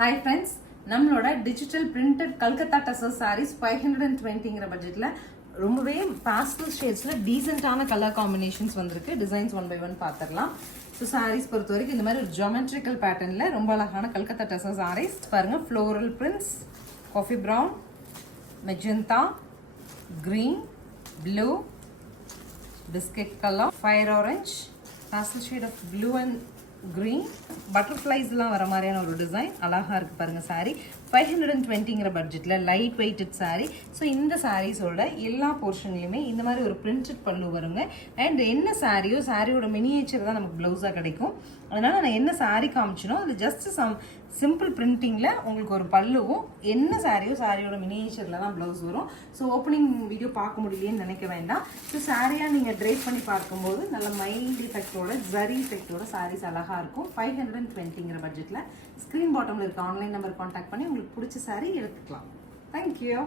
Hi friends, நம்மளோட digital printed Kolkata Tussar sarees 520ங்கிற பட்ஜெட்ல ரொம்பவே pastel shadesல டீசென்ட்டான கலர் காம்பினேஷன்ஸ் வந்திருக்கு. டிசைன்ஸ் ஒன் பை ஒன் பார்த்துடலாம். ஸோ சாரீஸ் பொறுத்த வரைக்கும் இந்த மாதிரி ஒரு ஜியோமெட்ரிக்கல் பேட்டர்ன்ல ரொம்ப அழகான கல்கத்தா டசர் சாரீஸ் பாருங்க. Floral prints, coffee brown, magenta, green, blue, biscuit colour, fire orange, pastel shade of blue and green, பட்டர்ஃப்ளைஸ்லாம் வர மாதிரியான ஒரு டிசைன் அழகாக இருக்குது பாருங்கள். சாரீ 520ங்கிற பட்ஜெட்டில் லைட் வெயிட்டட் சாரீ. ஸோ இந்த சாரீஸோட எல்லா போர்ஷன்லையுமே இந்த மாதிரி ஒரு பிரிண்டட் பல்லு வருங்க. அண்ட் என்ன சாரியோ சாரியோட மினியேச்சர் தான் நமக்கு ப்ளவுஸாக கிடைக்கும். அதனால் நான் என்ன சாரீ காமிச்சினோ அது ஜஸ்ட் சிம்பிள் பிரிண்டிங்கில் உங்களுக்கு ஒரு பல்லுவும் என்ன சாரியோ சாரியோட மினியேச்சரில் தான் ப்ளவுஸ் வரும். ஸோ ஓப்பனிங் வீடியோ பார்க்க முடியலேன்னு நினைக்க வேண்டாம். ஸோ சாரியாக நீங்கள் ட்ரேப் பண்ணி பார்க்கும்போது நல்ல மைல்டு எஃபெக்டோட ஜரி எஃபெக்டோட சாரீஸ் அழகாக இருக்கும். 520ங்கிற பட்ஜெட்டில் ஸ்க்ரீன் பாட்டமில் இருக்க ஆன்லைன் நம்பர் கான்டாக்ட் பண்ணி உங்களுக்கு பிடிச்ச சாரீ எடுத்துக்கலாம். தேங்க்யூ.